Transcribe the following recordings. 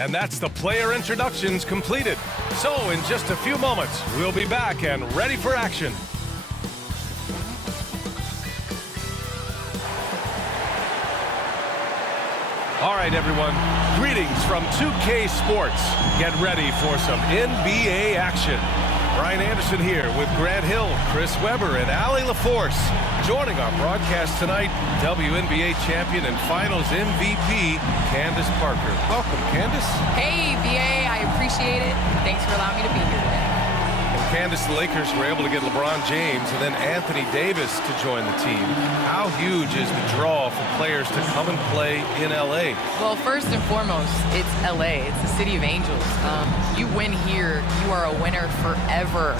And that's the player introductions completed. So in just a few moments, we'll be back and ready for action. All right, everyone. Greetings from 2K Sports. Get ready for some NBA action. Brian Anderson here with Grant Hill, Chris Webber, and Allie LaForce. Joining our broadcast tonight, WNBA champion and Finals MVP, Candace Parker. Welcome, Candace. Hey, BA. I appreciate it. Thanks for allowing me to be here today. And Candace, the Lakers were able to get LeBron James and then Anthony Davis to join the team. How huge is the draw for players to come and play in L.A.? Well, first and foremost, it's L.A. It's the city of angels. You win here, you are a winner forever.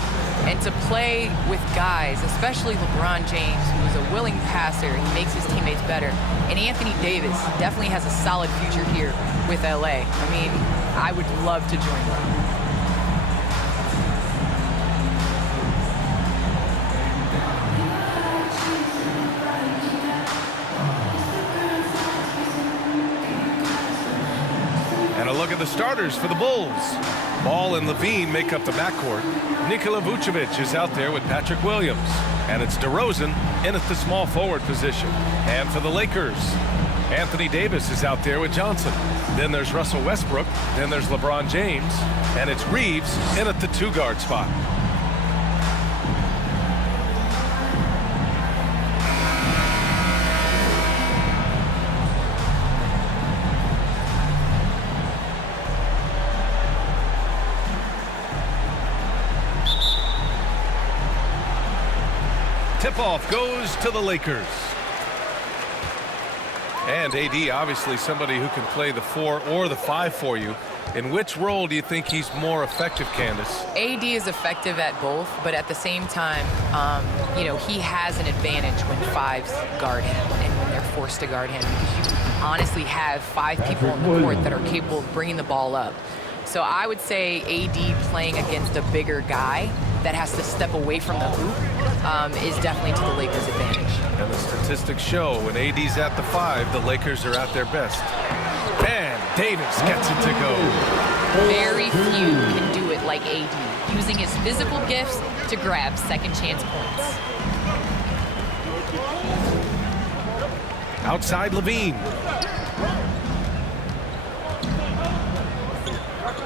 And to play with guys, especially LeBron James, who is a willing passer, he makes his teammates better. And Anthony Davis definitely has a solid future here with L.A. I mean, I would love to join them. And a look at the starters for the Bulls. Ball and Levine make up the backcourt. Nikola Vucevic is out there with Patrick Williams. And it's DeRozan in at the small forward position. And for the Lakers, Anthony Davis is out there with Johnson. Then there's Russell Westbrook. Then there's LeBron James. And it's Reeves in at the two-guard spot. Tip-off goes to the Lakers. And AD, obviously somebody who can play the 4 or the 5 for you. In which role do you think he's more effective, Candace? AD is effective at both, but at the same time, he has an advantage when fives guard him and when they're forced to guard him, because you honestly have 5 people on the court that are capable of bringing the ball up. So I would say AD playing against a bigger guy that has to step away from the hoop is definitely to the Lakers' advantage. And the statistics show when AD's at the 5, the Lakers are at their best. And Davis gets it to go. Very few can do it like AD, using his physical gifts to grab second chance points. Outside Levine.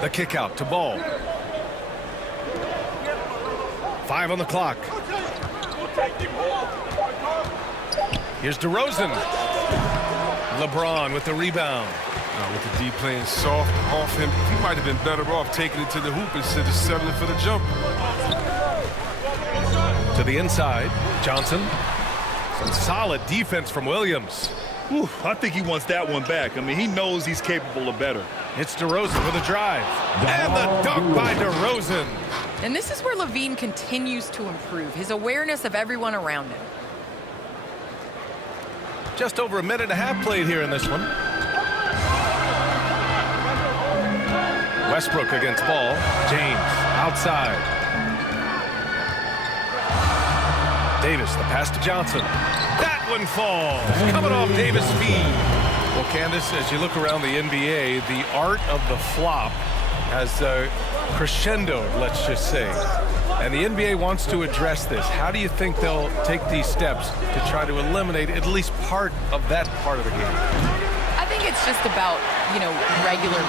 The kick out to Ball. 5 on the clock. Here's DeRozan. LeBron with the rebound. With the D playing soft off him, he might have been better off taking it to the hoop instead of settling for the jump. To the inside, Johnson. Some solid defense from Williams. Whew, I think he wants that one back. I mean, he knows he's capable of better. It's DeRozan with a drive. And the dunk by DeRozan. And this is where Levine continues to improve, his awareness of everyone around him. Just over a minute and a half played here in this one. Westbrook against Ball. James outside. Davis, the pass to Johnson. That one falls. Coming off Davis' feet. Well, Candace, as you look around the NBA, the art of the flop has crescendoed, let's just say. And the NBA wants to address this. How do you think they'll take these steps to try to eliminate at least part of that part of the game? I think it's just about, regular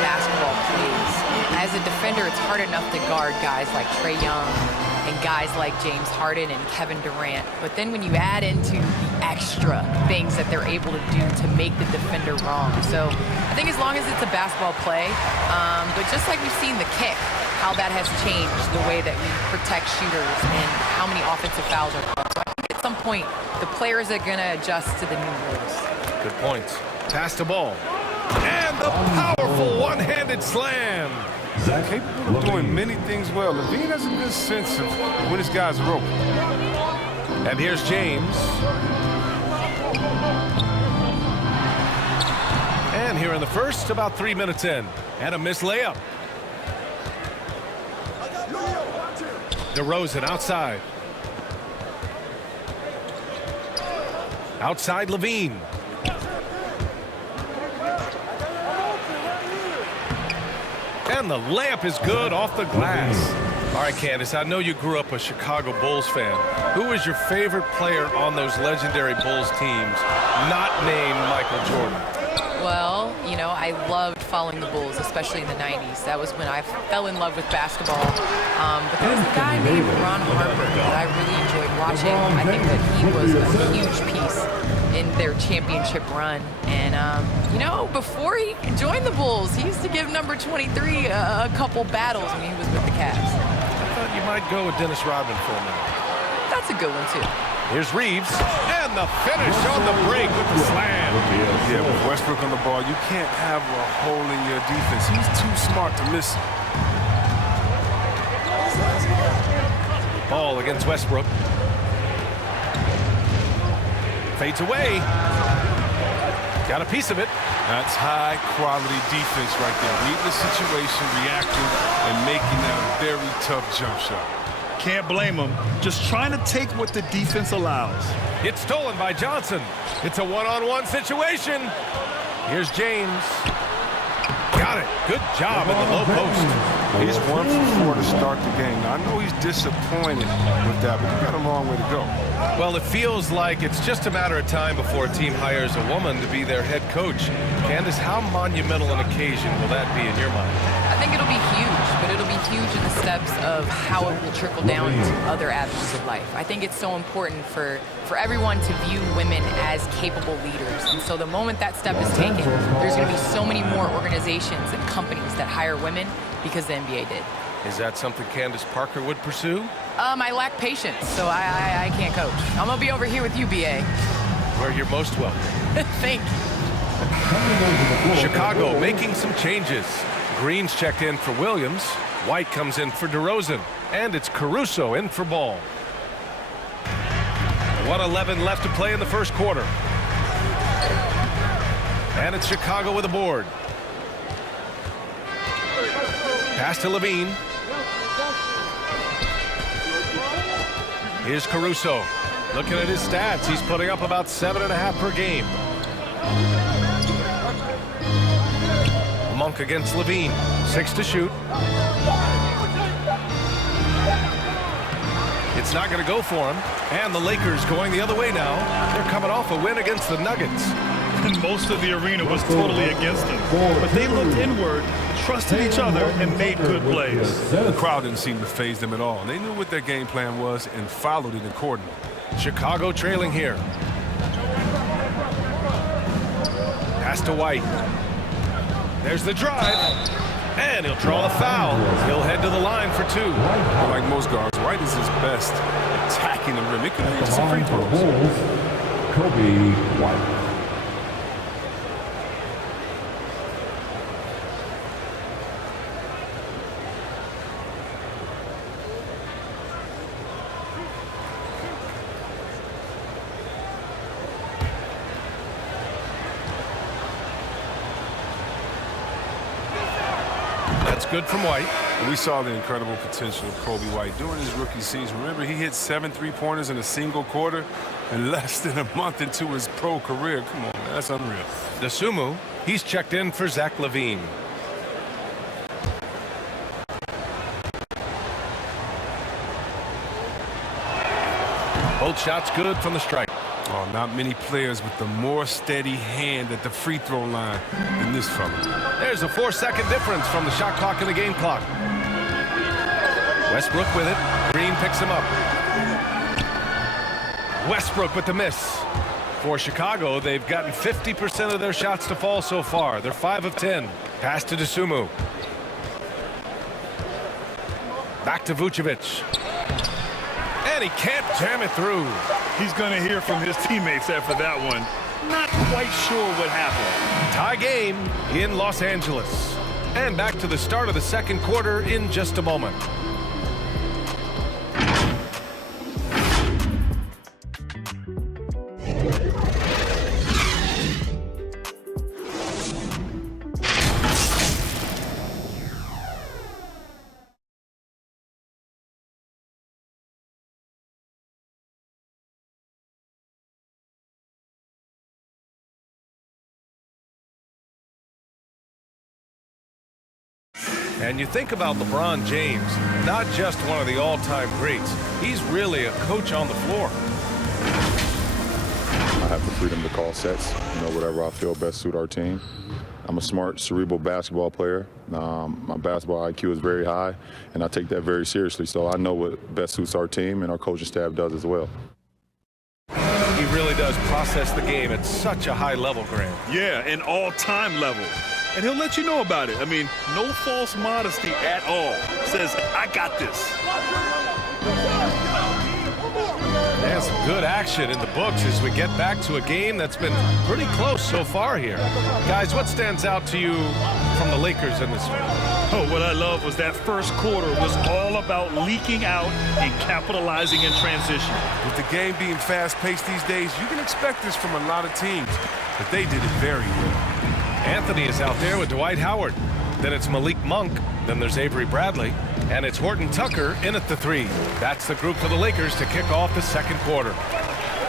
basketball plays. As a defender, it's hard enough to guard guys like Trae Young and guys like James Harden and Kevin Durant. But then when you add into the extra things that they're able to do to make the defender wrong. So I think as long as it's a basketball play, but just like we've seen the kick, how that has changed the way that we protect shooters and how many offensive fouls are called. So I think at some point, the players are going to adjust to the new rules. Good points. Pass to Ball. And the powerful one-handed slam. Capable of doing many things well. Levine has a good sense of when his guys are open. And here's James. And here in the first, about 3 minutes in. And a missed layup. DeRozan outside. Outside Levine. And the layup is good off the glass. All right, Candace, I know you grew up a Chicago Bulls fan. Who was your favorite player on those legendary Bulls teams, not named Michael Jordan? Well, you know, I loved following the Bulls, especially in the 90s. That was when I fell in love with basketball. But there was a guy named Ron Harper that I really enjoyed watching. I think that he was a huge piece in their championship run. And, you know, before he joined the Bulls, he used to give number 23 a couple battles when he was with the Cavs. I thought you might go with Dennis Rodman for a minute. That's a good one, too. Here's Reeves, and the finish on the break with the slam. Yeah, with Westbrook on the ball, you can't have a hole in your defense. He's too smart to miss it. Ball against Westbrook. Fades away. Got a piece of it. That's high-quality defense right there. Reading the situation, reacting, and making that a very tough jump shot. Can't blame him. Just trying to take what the defense allows. It's stolen by Johnson. It's a one-on-one situation. Here's James. Got it. Good job in the low post. He's 1 for 4 to start the game. Now, I know he's disappointed with that, but he's got a long way to go. Well, it feels like it's just a matter of time before a team hires a woman to be their head coach. Candace, how monumental an occasion will that be in your mind? I think it'll be huge, but it'll be huge in the steps of how it will trickle down to other avenues of life. I think it's so important for everyone to view women as capable leaders. And so the moment that step is taken, there's going to be so many more organizations and companies that hire women because the NBA did. Is that something Candace Parker would pursue? I lack patience, so I can't coach. I'm going to be over here with you, BA. Where you're most welcome. Thank you. Chicago making some changes. Green's checked in for Williams. White comes in for DeRozan. And it's Caruso in for Ball. 1:11 left to play in the first quarter. And it's Chicago with a board. Pass to Levine. Here's Caruso. Looking at his stats, he's putting up about 7.5 per game. Monk against Levine. 6 to shoot. It's not going to go for him. And the Lakers going the other way now. They're coming off a win against the Nuggets. And most of the arena was totally against them. But they looked inward, trusted each other, and made good plays. The crowd didn't seem to faze them at all. They knew what their game plan was and followed it accordingly. Chicago trailing here. Pass to White. There's the drive. And he'll draw the foul. He'll head to the line for 2. Like most guards, White is his best attacking the rim. It could lead to some free throws. Kobe White. That's good from White. And we saw the incredible potential of Kobe White during his rookie season. Remember, he hit 7 3-pointers in a single quarter in less than a month into his pro career. Come on, man, that's unreal. DeSumo, he's checked in for Zach LaVine. Both shots good from the strike. Oh, not many players with the more steady hand at the free throw line than this fella. There's a 4-second difference from the shot clock and the game clock. Westbrook with it. Green picks him up. Westbrook with the miss. For Chicago, they've gotten 50% of their shots to fall so far. They're 5 of 10. Pass to DeSumo. Back to Vucevic. And he can't jam it through. He's going to hear from his teammates after that one. Not quite sure what happened. Tie game in Los Angeles. And back to the start of the second quarter in just a moment. And you think about LeBron James, not just one of the all-time greats. He's really a coach on the floor. I have the freedom to call sets, whatever I feel best suit our team. I'm a smart, cerebral basketball player. My basketball IQ is very high, and I take that very seriously. So I know what best suits our team, and our coaching staff does as well. He really does process the game at such a high level, Grant. Yeah, an all-time level. And he'll let you know about it. I mean, no false modesty at all. Says, I got this. And some good action in the books as we get back to a game that's been pretty close so far here. Guys, what stands out to you from the Lakers in this one? Oh, what I love was that first quarter was all about leaking out and capitalizing in transition. With the game being fast-paced these days, you can expect this from a lot of teams, but they did it very well. Anthony is out there with Dwight Howard. Then it's Malik Monk. Then there's Avery Bradley. And it's Horton Tucker in at the 3. That's the group for the Lakers to kick off the second quarter.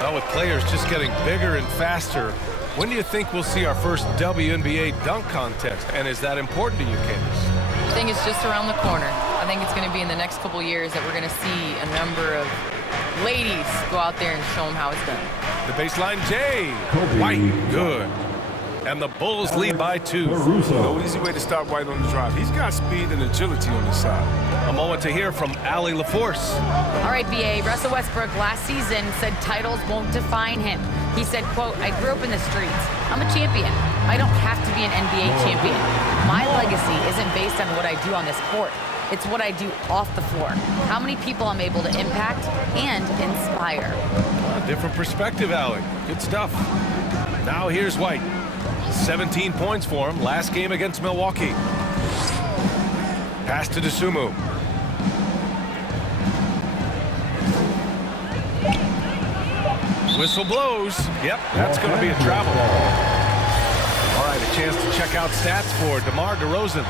Well, with players just getting bigger and faster, when do you think we'll see our first WNBA dunk contest? And is that important to you, Candace? I think it's just around the corner. I think it's going to be in the next couple years that we're going to see a number of ladies go out there and show them how it's done. The baseline, Jay. White, good. And the Bulls lead by 2. No easy way to stop White on the drive. He's got speed and agility on his side. A moment to hear from Allie LaForce. All right, BA, Russell Westbrook last season said titles won't define him. He said, quote, I grew up in the streets. I'm a champion. I don't have to be an NBA champion. My legacy isn't based on what I do on this court. It's what I do off the floor. How many people I'm able to impact and inspire. A different perspective, Allie. Good stuff. Now here's White. 17 points for him last game against Milwaukee. Pass to Dosunmu. Whistle blows. Yep, that's going to be a travel. All right, a chance to check out stats for DeMar DeRozan.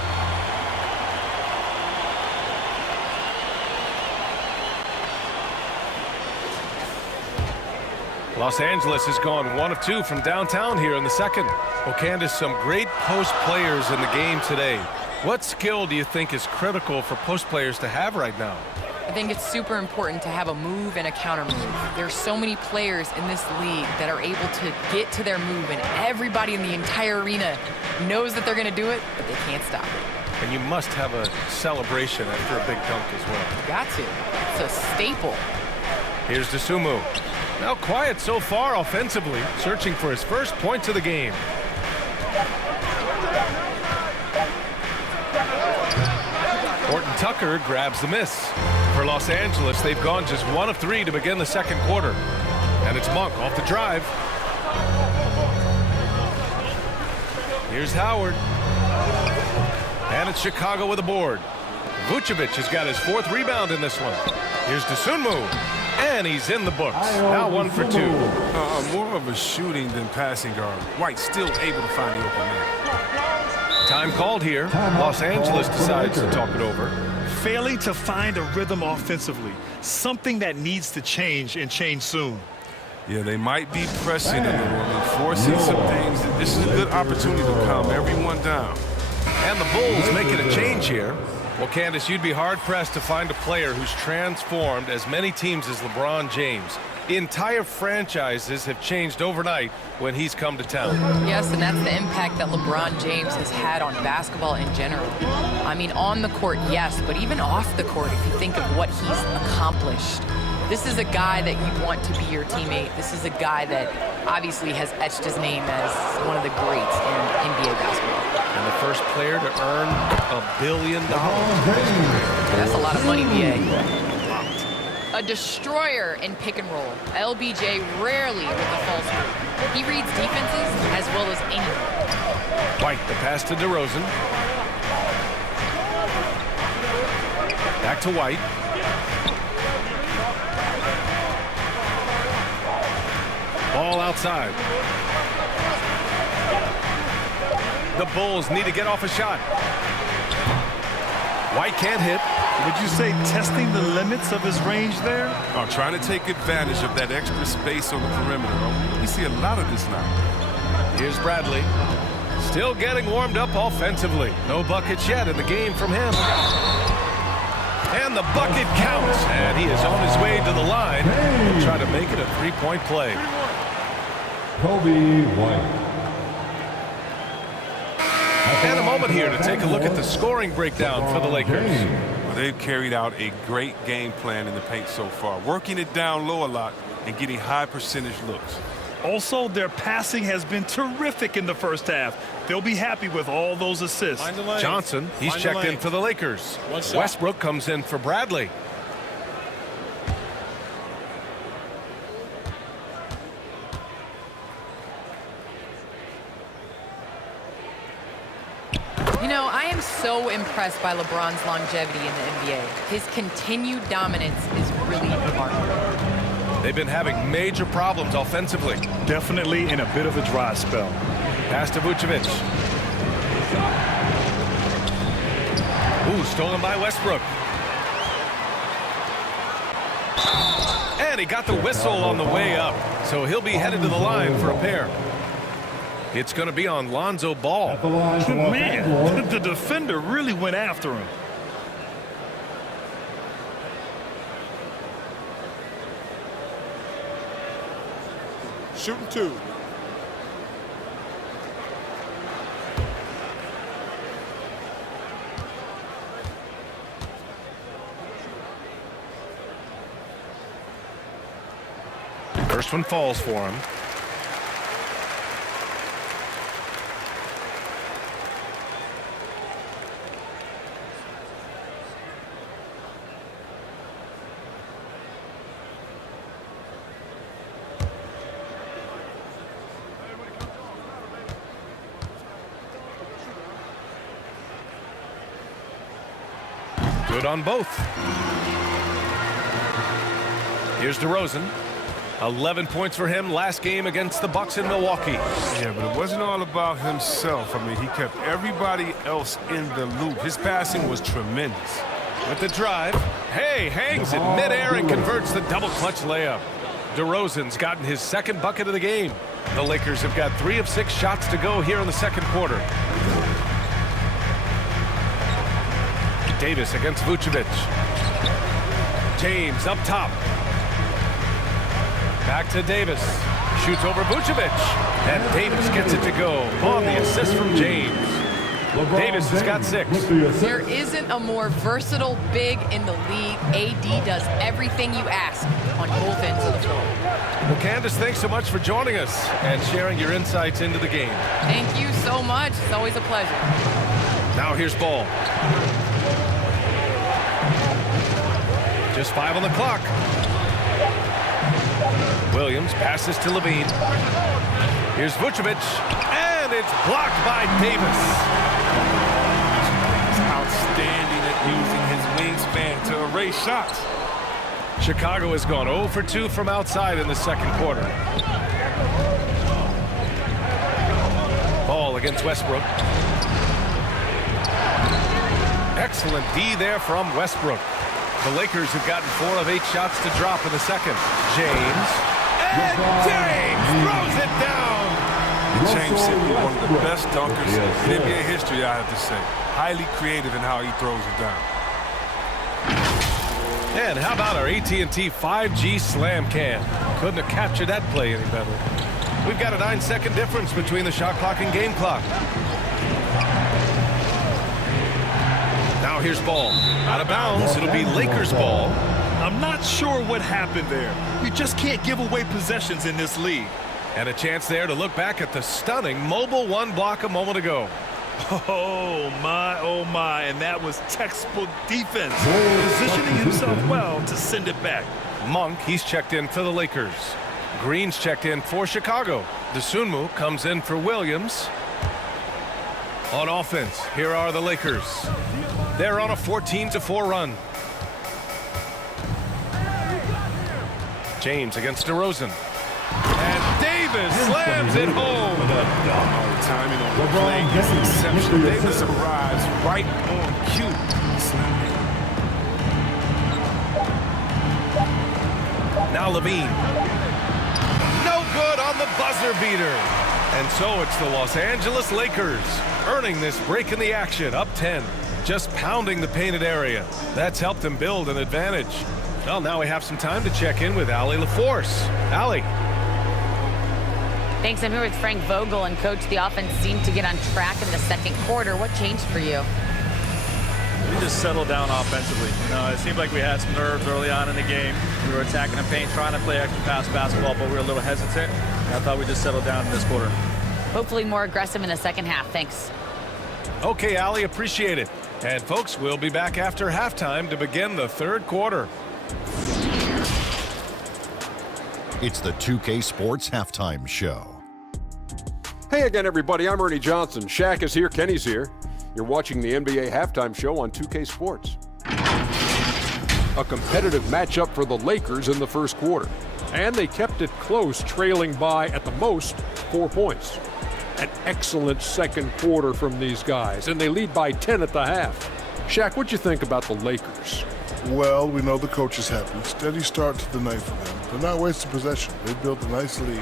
Los Angeles has gone 1 of 2 from downtown here in the second. Well, Candace, some great post players in the game today. What skill do you think is critical for post players to have right now? I think it's super important to have a move and a counter move. There's so many players in this league that are able to get to their move, and everybody in the entire arena knows that they're going to do it, but they can't stop it. And you must have a celebration after a big dunk as well. You got to. It's a staple. Here's Dosunmu. Now quiet so far offensively, searching for his first points of the game. Horton Tucker grabs the miss. For Los Angeles, they've gone just 1 of 3 to begin the second quarter. And it's Monk off the drive. Here's Howard. And it's Chicago with a board. Vucevic has got his 4th rebound in this one. Here's Dosunmu. And he's in the books. Now 1 for 2. More of a shooting than passing guard. White still able to find the open man. Time called here. Los Angeles decides to talk it over. Failing to find a rhythm offensively. Something that needs to change and change soon. Yeah, they might be pressing a little and forcing some things. This is a good opportunity to calm everyone down. And the Bulls making a change here. Well, Candace, you'd be hard-pressed to find a player who's transformed as many teams as LeBron James. Entire franchises have changed overnight when he's come to town. Yes, and that's the impact that LeBron James has had on basketball in general. I mean, on the court, yes, but even off the court, if you think of what he's accomplished. This is a guy that you want to be your teammate. This is a guy that obviously has etched his name as one of the greats in NBA basketball. And the first player to earn $1 billion. That's a lot of money, BA. A destroyer in pick and roll. LBJ rarely with a false move. He reads defenses as well as anyone. White, the pass to DeRozan. Back to White. Ball outside. The Bulls need to get off a shot. White can't hit. Would you say testing the limits of his range there? Trying to take advantage of that extra space on the perimeter. We see a lot of this now. Here's Bradley. Still getting warmed up offensively. No buckets yet in the game from him. And the bucket counts, and he is on his way to the line. He'll try to make it a three-point play. Kobe White. And a moment here to take a look at the scoring breakdown for the Lakers. Well, they've carried out a great game plan in the paint so far, working it down low a lot and getting high percentage looks. Also, their passing has been terrific in the first half. They'll be happy with all those assists. Johnson, he's checked in for the Lakers. Westbrook comes in for Bradley. You know, I am so impressed by LeBron's longevity in the NBA. His continued dominance is really remarkable. They've been having major problems offensively. Definitely in a bit of a dry spell. Pass to Vucevic. Ooh, stolen by Westbrook. And he got the whistle on the way up, so he'll be headed to the line for a pair. It's going to be on Lonzo Ball. Man, the defender really went after him. Shooting two. First one falls for him. Good on both. Here's DeRozan. 11 points for him last game against the Bucks in Milwaukee. Yeah, but it wasn't all about himself. I mean, he kept everybody else in the loop. His passing was tremendous. With the drive. Hey, hangs in midair and converts the double clutch layup. DeRozan's gotten his second bucket of the game. The Lakers have got 3 of 6 shots to go here in the second quarter. Davis against Vucevic. James up top. Back to Davis. Shoots over Vucevic. And Davis gets it to go on the assist from James. Davis has got 6. There isn't a more versatile big in the league. AD does everything you ask on both ends of the floor. Well, Candace, thanks so much for joining us and sharing your insights into the game. Thank you so much. It's always a pleasure. Now here's Ball. Just 5 on the clock. Williams passes to Levine. Here's Vucevic, and it's blocked by Davis. He's outstanding at using his wingspan to erase shots. Chicago has gone 0 for 2 from outside in the second quarter. Ball against Westbrook. Excellent D there from Westbrook. The Lakers have gotten 4 of 8 shots to drop in the second. James. And James throws it down. James simply one of the best dunkers in NBA history, I have to say. Highly creative in how he throws it down. And how about our AT&T 5G Slam Cam? Couldn't have captured that play any better. We've got a 9-second difference between the shot clock and game clock. Now here's Ball. Out of bounds. It'll be Lakers ball. I'm not sure what happened there. You just can't give away possessions in this league. And a chance there to look back at the stunning mobile 1 block a moment ago. Oh my, and that was textbook defense. Positioning himself well to send it back. Monk, he's checked in for the Lakers. Green's checked in for Chicago. Dosunmu comes in for Williams. On offense, here are the Lakers. They're on a 14-4 run. James against DeRozan. And Davis slams it home. The timing on the play is exceptional. Davis arrives right on cue. Now Levine. No good on the buzzer beater. And so it's the Los Angeles Lakers earning this break in the action, up 10, just pounding the painted area. That's helped them build an advantage. Well, now we have some time to check in with Allie LaForce. Allie. Thanks. I'm here with Frank Vogel, and Coach, the offense seemed to get on track in the second quarter. What changed for you? We just settled down offensively. It seemed like we had some nerves early on in the game. We were attacking the paint, trying to play extra pass basketball, but we were a little hesitant. And I thought we just settled down in this quarter. Hopefully more aggressive in the second half. Thanks. Okay, Allie, appreciate it. And folks, we'll be back after halftime to begin the third quarter. It's the 2K Sports Halftime Show. Hey again, everybody. I'm Ernie Johnson. Shaq is here. Kenny's here. You're watching the NBA Halftime Show on 2K Sports. A competitive matchup for the Lakers in the first quarter. And they kept it close, trailing by, at the most, 4 points. An excellent second quarter from these guys, and they lead by 10 at the half. Shaq, what'd you think about the Lakers? Well, we know the coach is happy. Steady start to the night for them. They're not wasting possession. They built a nice lead.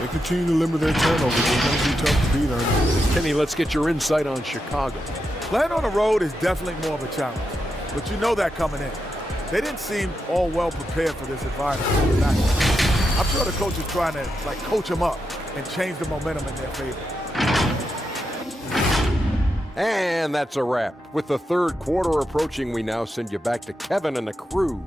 They continue to limit their turnovers. They're going to be tough to beat, Ernie. Kenny, let's get your insight on Chicago. Playing on the road is definitely more of a challenge, but you know that coming in. They didn't seem all well prepared for this environment. I'm sure the coach is trying to coach them up and change the momentum in their favor. And that's a wrap. With the third quarter approaching, we now send you back to Kevin and the crew.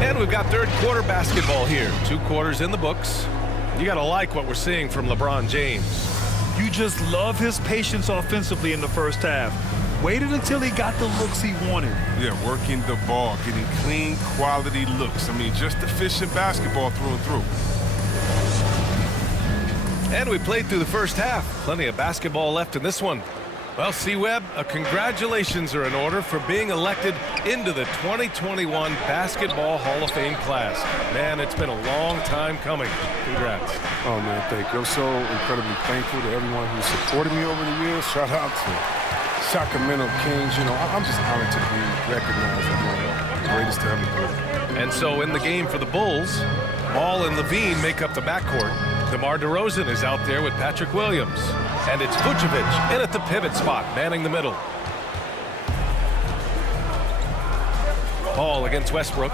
And we've got third quarter basketball here. 2 quarters in the books. You got to like what we're seeing from LeBron James. You just love his patience offensively in the first half. Waited until he got the looks he wanted. Yeah, working the ball, getting clean, quality looks. I mean, just efficient basketball through and through. And we played through the first half. Plenty of basketball left in this one. Well, C-Web, congratulations are in order for being elected into the 2021 Basketball Hall of Fame class. Man, it's been a long time coming. Congrats. Oh, man, thank you. I'm so incredibly thankful to everyone who supported me over the years. Shout out to Sacramento Kings. I'm just honored to be recognized as one of the greatest to ever do it. And so in the game for the Bulls, Ball and Levine make up the backcourt. DeMar DeRozan is out there with Patrick Williams. And it's Vucevic in at the pivot spot, manning the middle. Ball against Westbrook.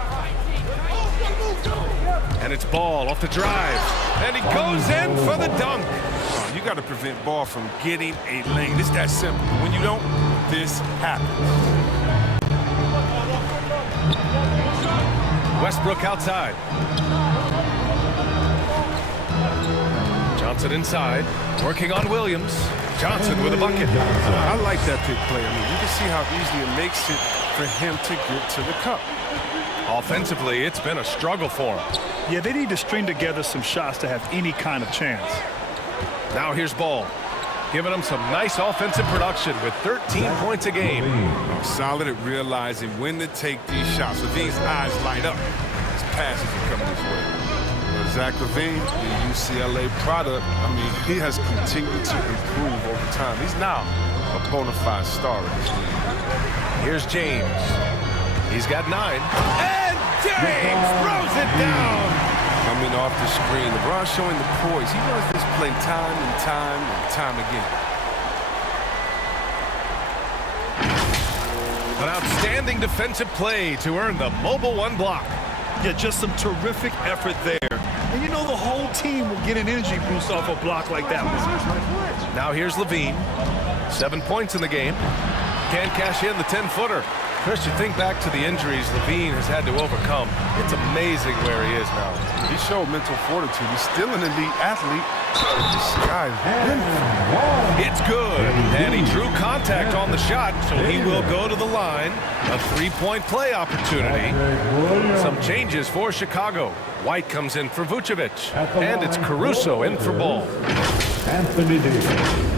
And it's Ball off the drive. And he goes in for the dunk. Oh, you got to prevent Ball from getting a lane. It's that simple. When you don't, this happens. Westbrook outside. Johnson inside, working on Williams. Johnson with a bucket. I like that big play. I mean, you can see how easily it makes it for him to get to the cup. Offensively, it's been a struggle for him. Yeah, they need to string together some shots to have any kind of chance. Now here's Ball, giving them some nice offensive production with 13 points a game. Solid at realizing when to take these shots. So these eyes light up, his passes are coming his way. Zach LaVine, the UCLA product, I mean, he has continued to improve over time. He's now a bona fide star in this league. Here's James. He's got 9. And James throws it down. Coming off the screen, LeBron showing the poise. He runs this play time and time and time again. An outstanding defensive play to earn the mobile 1 block. Yeah, just some terrific effort there. And you know the whole team will get an energy boost off a block like that one. Now here's Levine. 7 points in the game. Can't cash in the 10-footer. Chris, you think back to the injuries Levine has had to overcome. It's amazing where he is now. He showed mental fortitude. He's still an elite athlete. It's good. And he drew contact on the shot, so he will go to the line. A 3-point play opportunity. Some changes for Chicago. White comes in for Vucevic. And it's Caruso in for Ball. Anthony Davis.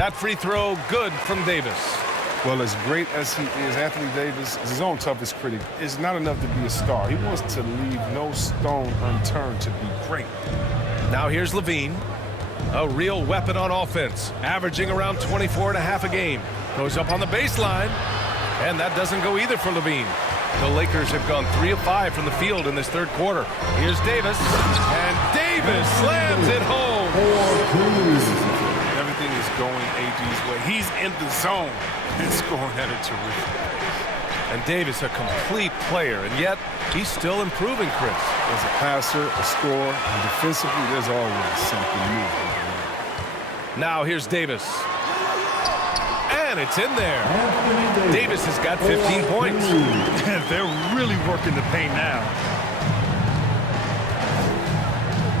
That free throw good from Davis. Well, as great as he is, Anthony Davis is his own toughest critic. It's not enough to be a star. He wants to leave no stone unturned to be great. Now here's Levine. A real weapon on offense, averaging around 24.5 a game. Goes up on the baseline, and that doesn't go either for Levine. The Lakers have gone 3 of 5 from the field in this third quarter. Here's Davis, and Davis slams it home. Everything is going AD's way. He's in the zone and scoring at a terrific pace. And Davis, a complete player, and yet he's still improving, Chris. As a passer, a scorer, and defensively, there's always something new. Now here's Davis. And it's in there. Davis has got 15 points. They're really working the paint now.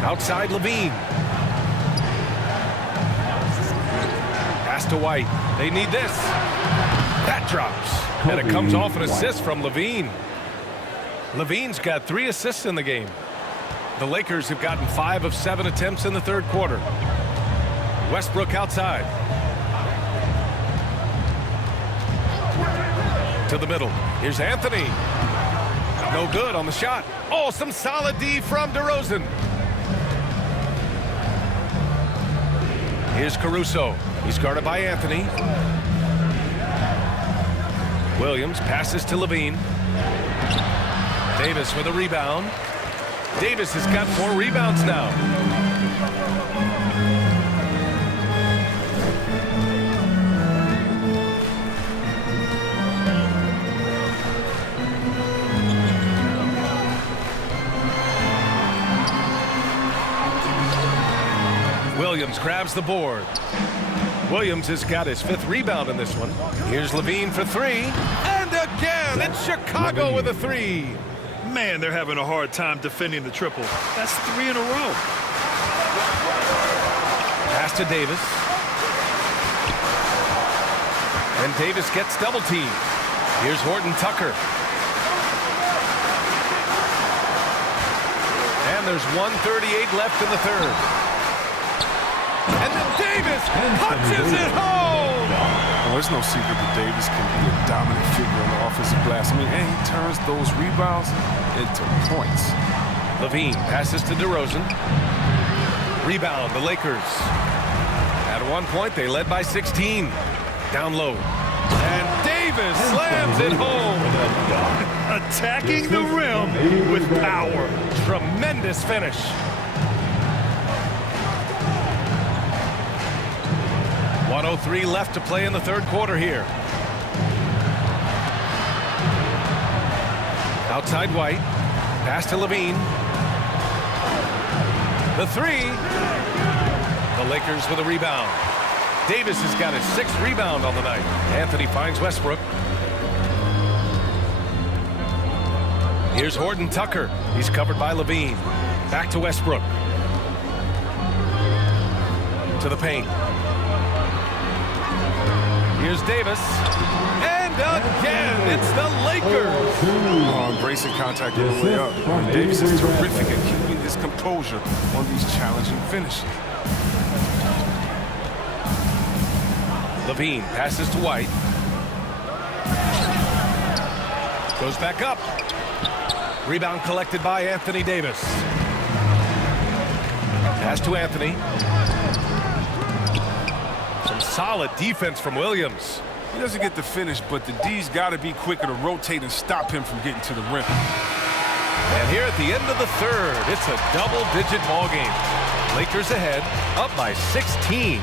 Outside Levine. Pass to White. They need this. That drops. And it comes off an assist from Levine. Levine's got 3 assists in the game. The Lakers have gotten 5 of 7 attempts in the third quarter. Westbrook outside. To the middle. Here's Anthony. No good on the shot. Oh, some solid D from DeRozan. Here's Caruso. He's guarded by Anthony. Williams passes to Levine. Davis with a rebound. Davis has got 4 rebounds now. Williams grabs the board. Williams has got his 5th rebound in this one. Here's Levine for 3. And again, it's Chicago with a 3. Man, they're having a hard time defending the triple. That's 3 in a row. Pass to Davis. And Davis gets double teamed. Here's Horton Tucker. And there's 1:38 left in the third. And then Davis punches it home! Well, there's no secret that Davis can be a dominant figure on the offensive glass. I mean, and he turns those rebounds into points. Levine passes to DeRozan. Rebound, the Lakers. At one point, they led by 16. Down low. And Davis slams it home! Attacking the rim with power. Tremendous finish. .103 left to play in the third quarter here. Outside White. Pass to Levine. The 3. The Lakers with a rebound. Davis has got his 6th rebound on the night. Anthony finds Westbrook. Here's Horton Tucker. He's covered by Levine. Back to Westbrook. To the paint. Here's Davis. And again, it's the Lakers. Embracing contact on the way up. Davis is terrific at keeping his composure on these challenging finishes. Levine passes to White. Goes back up. Rebound collected by Anthony Davis. Pass to Anthony. Some solid defense from Williams. He doesn't get the finish, but the D's got to be quicker to rotate and stop him from getting to the rim. And here at the end of the third, it's a double-digit ball game. Lakers ahead, up by 16.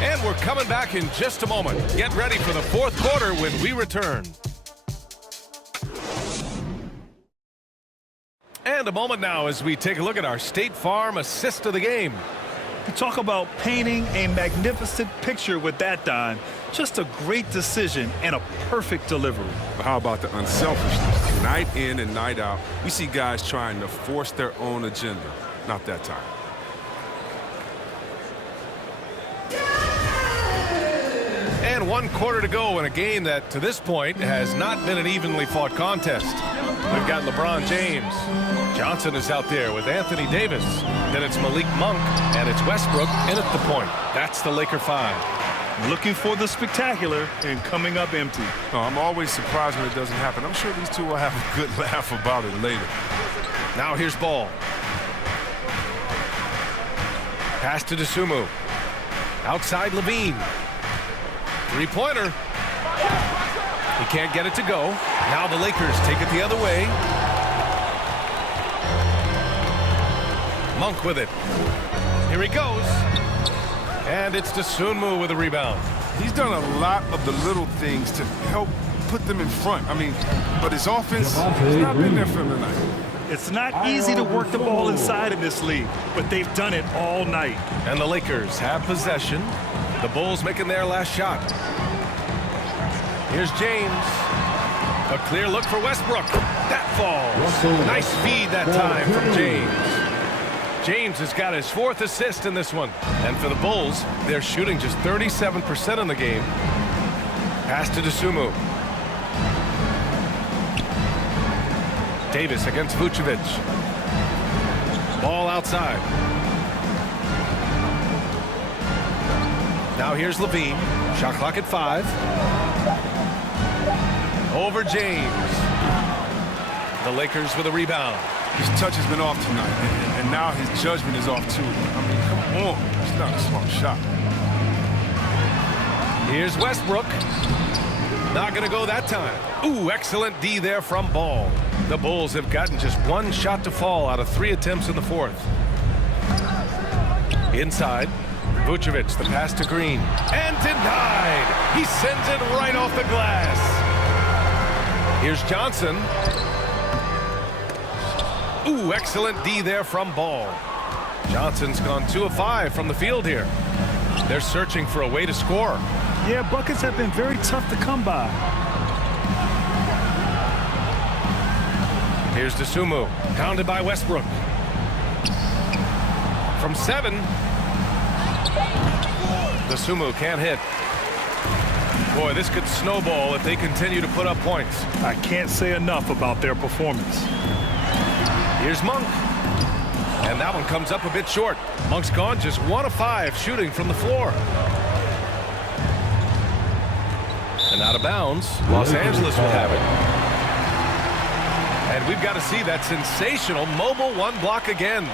And we're coming back in just a moment. Get ready for the fourth quarter when we return. And a moment now as we take a look at our State Farm assist of the game. You talk about painting a magnificent picture with that dime. Just a great decision and a perfect delivery. But how about the unselfishness? Night in and night out, we see guys trying to force their own agenda. Not that time. And 1 quarter to go in a game that, to this point, has not been an evenly fought contest. We've got LeBron James. Johnson is out there with Anthony Davis. Then it's Malik Monk, and it's Westbrook in at the point. That's the Laker 5. looking for the spectacular and coming up empty. No, I'm always surprised when it doesn't happen. I'm sure these two will have a good laugh about it later. Now here's ball. Pass to Dosunmu. Outside Levine. Three-pointer. He can't get it to go. Now the Lakers take it the other way. Monk with it. Here he goes. And it's Dosunmu with a rebound. He's done a lot of the little things to help put them in front. I mean, but his offense has not been there for him tonight. It's not easy to work the ball inside in this league, but they've done it all night. And the Lakers have possession. The Bulls making their last shot. Here's James. A clear look for Westbrook. That falls. Nice feed that time from James. James has got his 4th assist in this one. And for the Bulls, they're shooting just 37% in the game. Pass to Dosunmu. Davis against Vucevic. Ball outside. Now here's Levine. Shot clock at 5. Over James. The Lakers with a rebound. His touch has been off tonight, and now his judgment is off too. I mean, come on. It's not a smart shot. Here's Westbrook. Not going to go that time. Ooh, excellent D there from Ball. The Bulls have gotten just 1 shot to fall out of 3 attempts in the 4th. Inside, Vucevic, the pass to Green. And denied! He sends it right off the glass. Here's Johnson. Ooh, excellent D there from Ball. Johnson's gone 2 of 5 from the field here. They're searching for a way to score. Yeah, buckets have been very tough to come by. Here's Dosunmu, pounded by Westbrook. From 7. Dosunmu can't hit. Boy, this could snowball if they continue to put up points. I can't say enough about their performance. Here's Monk. And that one comes up a bit short. Monk's gone just 1 of 5 shooting from the floor. And out of bounds, Los Angeles will have it. And we've got to see that sensational mobile 1 block again.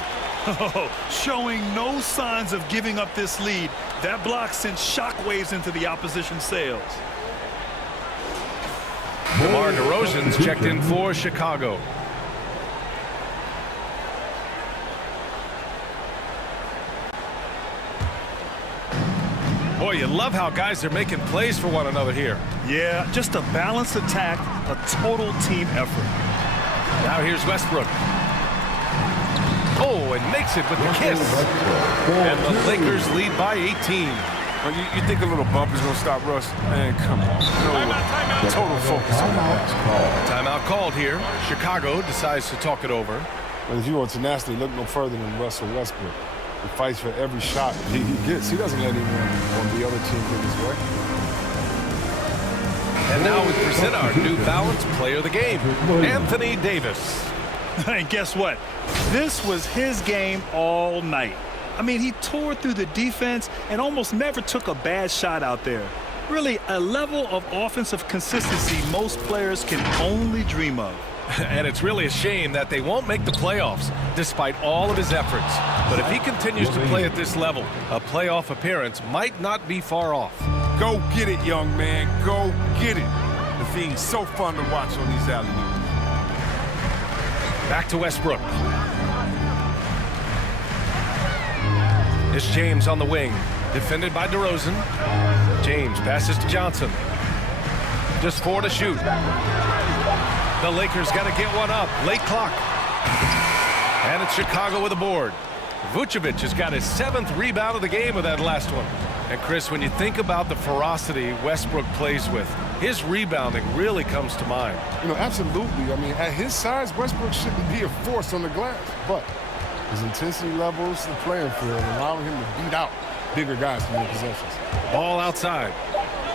Oh, showing no signs of giving up this lead. That block sent shockwaves into the opposition sails. DeMar DeRozan's checked in for Chicago. Boy, you love how guys are making plays for one another here. Yeah, just a balanced attack, a total team effort. Now here's Westbrook. Oh, and makes it with the kiss. And the Lakers lead by 18. Well, you think a little bump is going to stop Russ? Man, come on. No, total focus on the basketball. Timeout called here. Chicago decides to talk it over. But if you want tenacity, look no further than Russell Westbrook. He fights for every shot he gets. He doesn't let anyone on the other team get his way. And now we present our New Balance Player of the Game, Anthony Davis. And guess what? This was his game all night. I mean, he tore through the defense and almost never took a bad shot out there. Really, a level of offensive consistency most players can only dream of. And it's really a shame that they won't make the playoffs despite all of his efforts. But if he continues to play at this level, a playoff appearance might not be far off. Go get it, young man. Go get it. The thing's so fun to watch on these alley-oops. Back to Westbrook. It's James on the wing, defended by DeRozan. James passes to Johnson. Just 4 to shoot. The Lakers got to get one up. Late clock. And it's Chicago with a board. Vucevic has got his 7th rebound of the game with that last one. And Chris, when you think about the ferocity Westbrook plays with, his rebounding really comes to mind. You know, absolutely. I mean, at his size, Westbrook shouldn't be a force on the glass. But his intensity levels, the playing field, allowing him to beat out bigger guys from their possessions. Ball outside.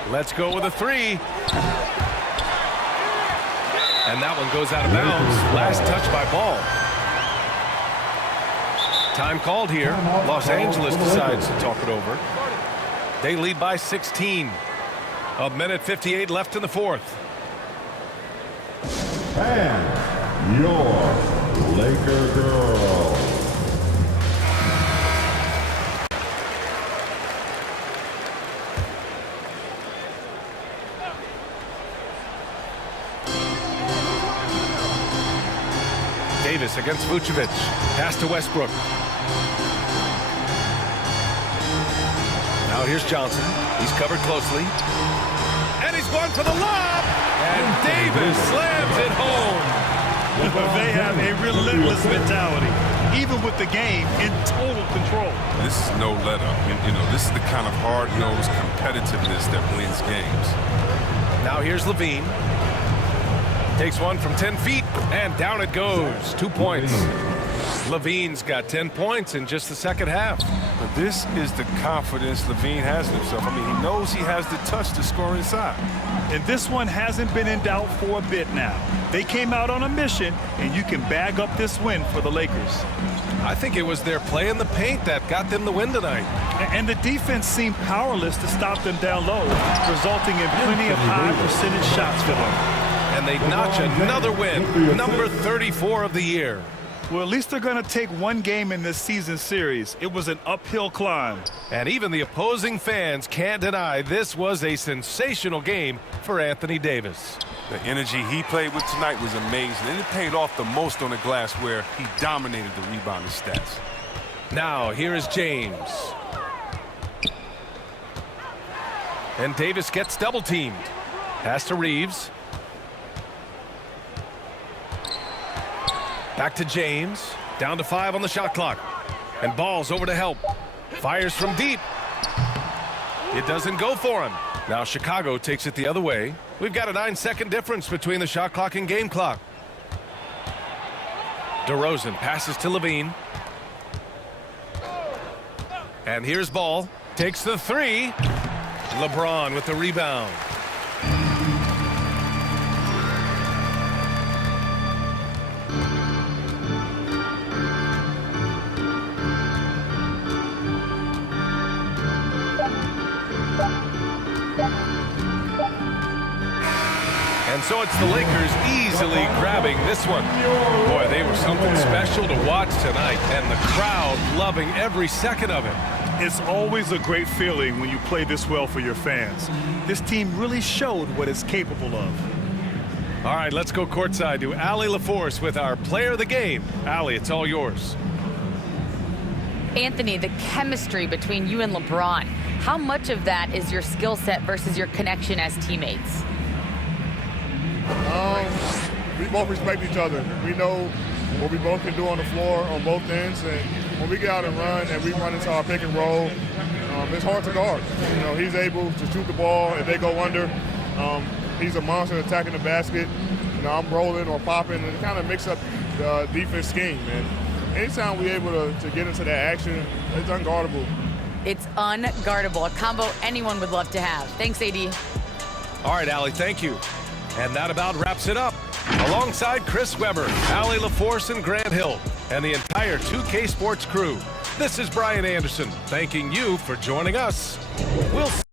Let's go with a 3. And that one goes out of bounds. Last touch by Ball. Time called here. Los Angeles decides to talk it over. They lead by 16. A minute 58 left in the fourth. And your Laker girl. Davis against Vucevic. Pass to Westbrook. Now here's Johnson. He's covered closely. And he's going for the lob. And Davis slams it home. They have a relentless mentality, even with the game in total control. This is no let up. You know, this is the kind of hard-nosed competitiveness that wins games. Now here's Levine. Takes one from 10 feet, and down it goes. 2 points. Levine's got 10 points in just the second half. But this is the confidence Levine has in himself. I mean, he knows he has the touch to score inside. And this one hasn't been in doubt for a bit now. They came out on a mission, and you can bag up this win for the Lakers. I think it was their play in the paint that got them the win tonight. And the defense seemed powerless to stop them down low, resulting in plenty of high percentage shots for them. And they notch another win, number 34 of the year. Well, at least they're going to take one game in this season series. It was an uphill climb. And even the opposing fans can't deny this was a sensational game for Anthony Davis. The energy he played with tonight was amazing, and it paid off the most on the glass where he dominated the rebounding stats. Now, here is James. And Davis gets double-teamed. Pass to Reeves. Back to James. Down to 5 on the shot clock. And Ball's over to help. Fires from deep. It doesn't go for him. Now Chicago takes it the other way. We've got a 9-second difference between the shot clock and game clock. DeRozan passes to Levine. And here's Ball. Takes the 3. LeBron with the rebound. And so it's the Lakers easily grabbing this one. Boy, they were something special to watch tonight, and the crowd loving every second of it. It's always a great feeling when you play this well for your fans. This team really showed what it's capable of. All right, let's go courtside to Allie LaForce with our player of the game. Allie, it's all yours. Anthony, the chemistry between you and LeBron, how much of that is your skill set versus your connection as teammates? We both respect each other. We know what we both can do on the floor on both ends, and when we get out and run and we run into our pick and roll, it's hard to guard. You know, he's able to shoot the ball if they go under. He's a monster attacking the basket. You know, I'm rolling or popping, and it kind of makes up the defense scheme. And anytime we're able to get into that action, it's unguardable. It's unguardable, a combo anyone would love to have. Thanks, AD. All right, Allie, thank you. And that about wraps it up. Alongside Chris Webber, Allie LaForce, and Grant Hill, and the entire 2K Sports crew, this is Brian Anderson, thanking you for joining us. We'll